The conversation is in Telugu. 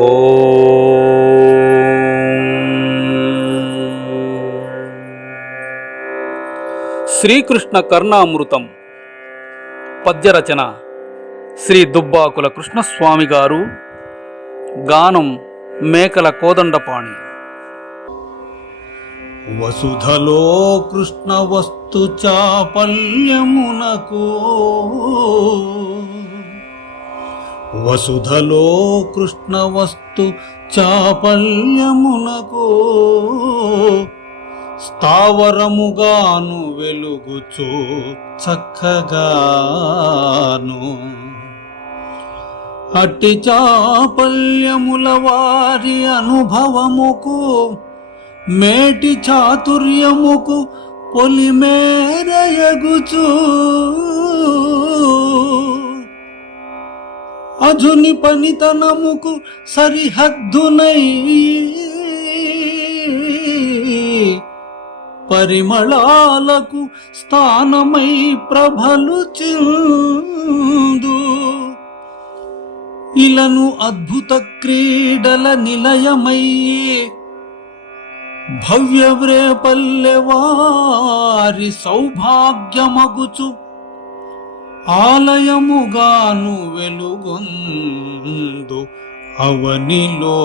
శ్రీకృష్ణ కర్ణామృతం. పద్యరచన శ్రీ దుబ్బాకుల కృష్ణస్వామి గారు. గానం మేకల కోదండపాణి. వసుధలో కృష్ణ వస్తు చాపల్యమునకో వసుధలో కృష్ణ వస్తు చాపల్యమునకు స్థావరముగాను వెలుగుచూ చక్కగాను. అట్టి చాపల్యముల వారి అనుభవముకు మేటి చాతుర్యముకు పొలిమేరయగుచూ రాజుని పనితనముకు సరిహద్దునై పరిమళాలకు స్థానమై ప్రభలు చిందు. ఇలను అద్భుత క్రీడల నిలయమయ్యే భవ్యవ్రే పల్లె వారి సౌభాగ్యమగుచు ఆలయముగాను వెలుగొందు అవనిలో.